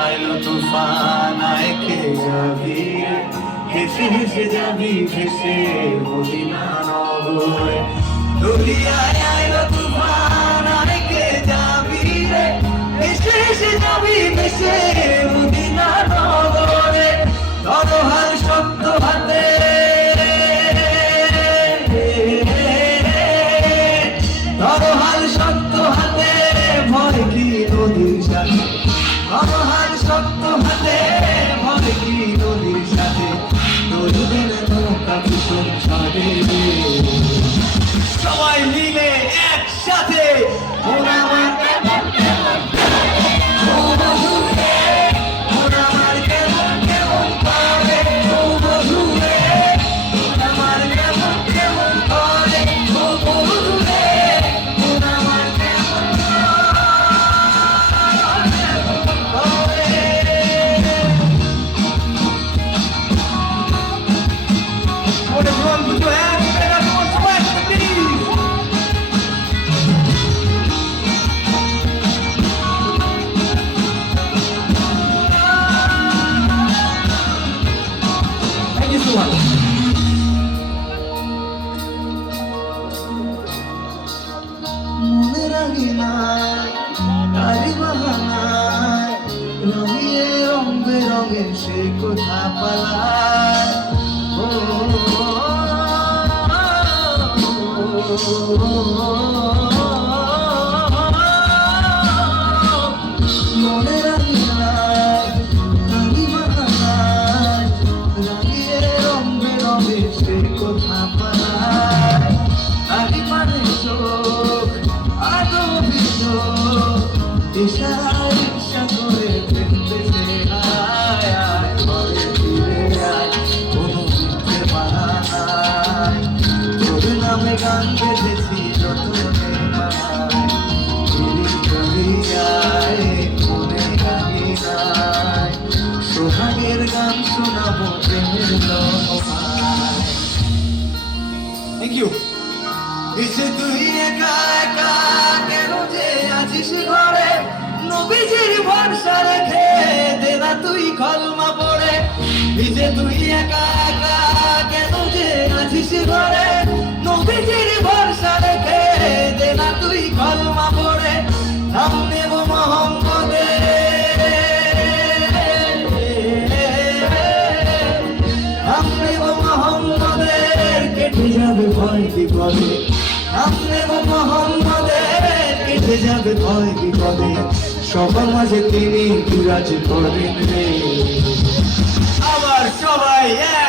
আইলো তুফান আয় কে যাবি হেসে হেসে যাবি ভেসে মদিনা নগর দুনিয়ায় আইলো সবাই মিলে একসাথে সে কোথা পালায়? ও, মনের আঙিনায় তারি বাহানায় রঙিয়ে রং বেরঙের সে কোথা পালায়? আদি মানে চোখ আদো বিচোখ ইশারা গান বেঁধেছি যতনে মানায় মনে গানি নাই সোহাগের গান শোনাবো প্রেমের থ্যাংক ইউ এসে তুই একা একা কেন যে আছিস ঘরে? নবীজির ভরসা রেখে দে তুই কলমা পড়ে। ভিজে তুই একা ভয় বিপদে আমনে ও মোহাম্মদের কেটে যাবে ভয় বিপদে সবার মাঝে তিনি বিরাজ করেন রে। আবার সবাই আমার